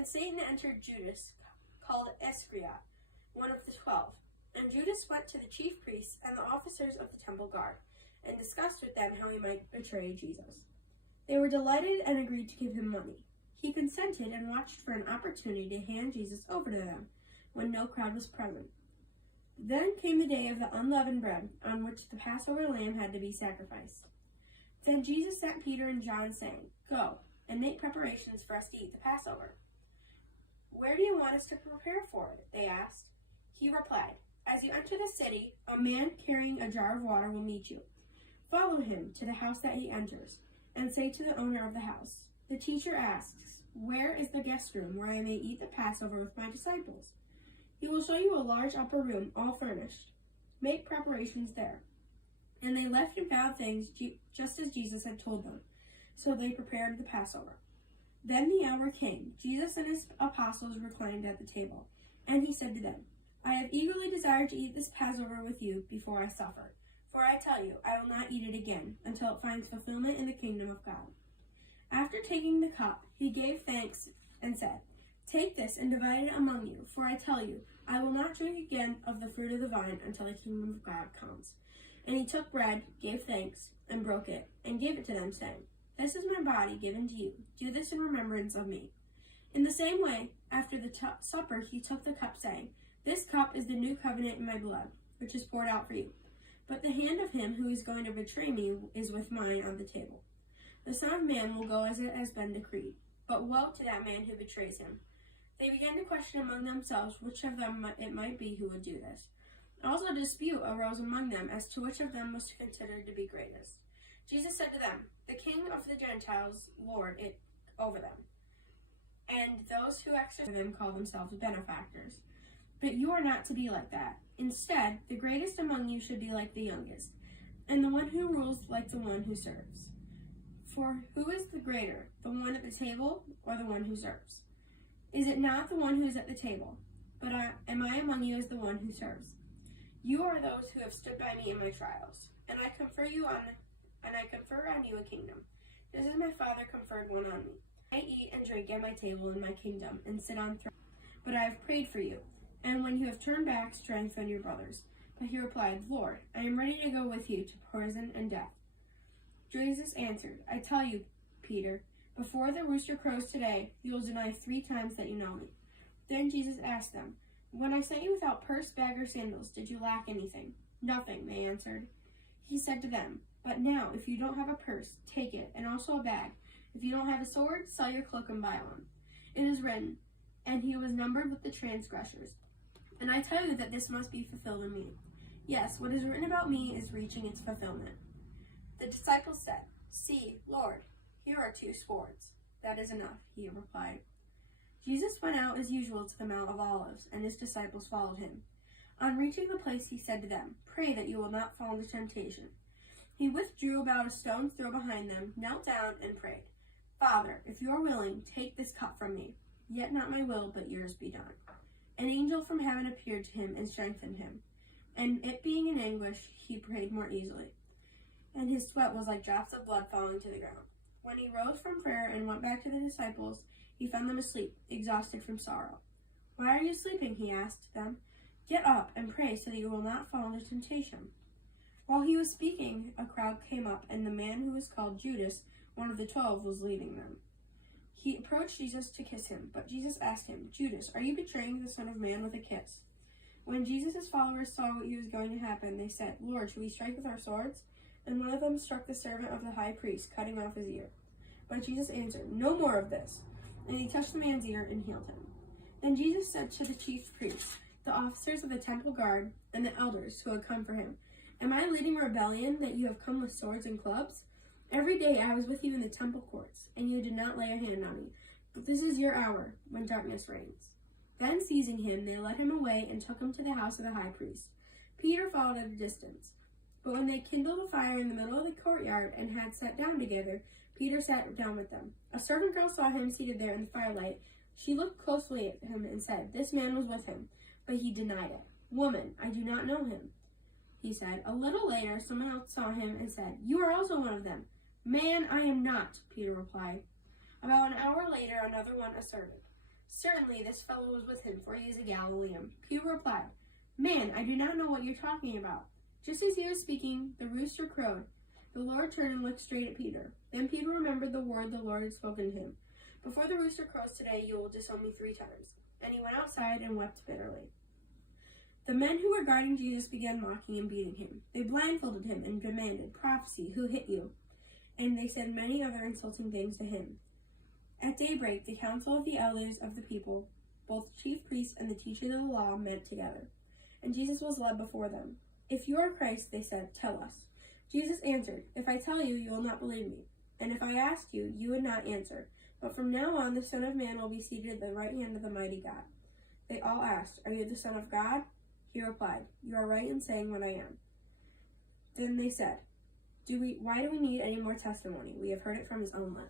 And Satan entered Judas, called Iscariot, one of the 12. And Judas went to the chief priests and the officers of the temple guard, and discussed with them how he might betray Jesus. They were delighted and agreed to give him money. He consented and watched for an opportunity to hand Jesus over to them, when no crowd was present. Then came the day of the unleavened bread, on which the Passover lamb had to be sacrificed. Then Jesus sent Peter and John, saying, "Go, and make preparations for us to eat the Passover." "Where do you want us to prepare for it?" they asked. He replied, "As you enter the city, a man carrying a jar of water will meet you. Follow him to the house that he enters, and say to the owner of the house, 'The teacher asks, where is the guest room where I may eat the Passover with my disciples?' He will show you a large upper room, all furnished. Make preparations there." And they left and found things just as Jesus had told them. So they prepared the Passover. Then the hour came. Jesus and his apostles reclined at the table, and he said to them, "I have eagerly desired to eat this Passover with you before I suffer. For I tell you, I will not eat it again until it finds fulfillment in the kingdom of God." After taking the cup, he gave thanks and said, "Take this and divide it among you, for I tell you, I will not drink again of the fruit of the vine until the kingdom of God comes." And he took bread, gave thanks, and broke it, and gave it to them, saying, "This is my body given to you. Do this in remembrance of me." In the same way, after the supper, he took the cup, saying, "This cup is the new covenant in my blood, which is poured out for you. But the hand of him who is going to betray me is with mine on the table. The Son of Man will go as it has been decreed, but woe to that man who betrays him." They began to question among themselves which of them it might be who would do this. Also a dispute arose among them as to which of them was considered to be greatest. Jesus said to them, "The king of the Gentiles lord it over them, and those who exercise them call themselves benefactors. But you are not to be like that. Instead, the greatest among you should be like the youngest, and the one who rules like the one who serves. For who is the greater, the one at the table or the one who serves? Is it not the one who is at the table? But am I among you as the one who serves? You are those who have stood by me in my trials, and I confer on you a kingdom, just as my Father conferred one on me. I eat and drink at my table in my kingdom, and sit on thrones. But I have prayed for you, and when you have turned back, strengthen your brothers." But he replied, "Lord, I am ready to go with you to prison and death." Jesus answered, "I tell you, Peter, before the rooster crows today, you will deny 3 times that you know me." Then Jesus asked them, "When I sent you without purse, bag, or sandals, did you lack anything?" "Nothing," they answered. He said to them, "But now, if you don't have a purse, take it, and also a bag. If you don't have a sword, sell your cloak and buy one. It is written, 'And he was numbered with the transgressors.' And I tell you that this must be fulfilled in me. Yes, what is written about me is reaching its fulfillment." The disciples said, "See, Lord, here are 2 swords." "That is enough," he replied. Jesus went out as usual to the Mount of Olives, and his disciples followed him. On reaching the place, he said to them, "Pray that you will not fall into temptation." He withdrew about a stone's throw behind them, knelt down, and prayed, "Father, if you are willing, take this cup from me. Yet not my will, but yours be done." An angel from heaven appeared to him and strengthened him. And it being in anguish, he prayed more easily, and his sweat was like drops of blood falling to the ground. When he rose from prayer and went back to the disciples, he found them asleep, exhausted from sorrow. "Why are you sleeping?" he asked them. "Get up and pray so that you will not fall into temptation." While he was speaking, a crowd came up, and the man who was called Judas, one of the 12, was leading them. He approached Jesus to kiss him, but Jesus asked him, "Judas, are you betraying the Son of Man with a kiss?" When Jesus' followers saw what was going to happen, they said, "Lord, should we strike with our swords?" And one of them struck the servant of the high priest, cutting off his ear. But Jesus answered, "No more of this." And he touched the man's ear and healed him. Then Jesus said to the chief priests, the officers of the temple guard, and the elders who had come for him, "Am I leading rebellion that you have come with swords and clubs? Every day I was with you in the temple courts, and you did not lay a hand on me. But this is your hour, when darkness reigns." Then seizing him, they led him away and took him to the house of the high priest. Peter followed at a distance. But when they kindled a fire in the middle of the courtyard and had sat down together, Peter sat down with them. A servant girl saw him seated there in the firelight. She looked closely at him and said, "This man was with him." But he denied it. "Woman, I do not know him," he said. A little later, someone else saw him and said, "You are also one of them." "Man, I am not," Peter replied. About an hour later, another one asserted, Certainly this fellow was with him, for he is a Galilean. Peter replied, Man, I do not know what you're talking about. Just as he was speaking, the rooster crowed. The Lord turned and looked straight at Peter. Then Peter remembered the word the Lord had spoken to him. Before the rooster crows today, you will disown me 3 times. And he went outside and wept bitterly. The men who were guarding Jesus began mocking and beating him. They blindfolded him and demanded, Prophecy, who hit you? And they said many other insulting things to him. At daybreak, the council of the elders of the people, both the chief priests and the teachers of the law, met together. And Jesus was led before them. If you are Christ, they said, tell us. Jesus answered, If I tell you, you will not believe me. And if I asked you, you would not answer. But from now on, the Son of Man will be seated at the right hand of the mighty God. They all asked, Are you the Son of God? He replied, You are right in saying what I am. Then they said, Why do we need any more testimony? We have heard it from his own lips.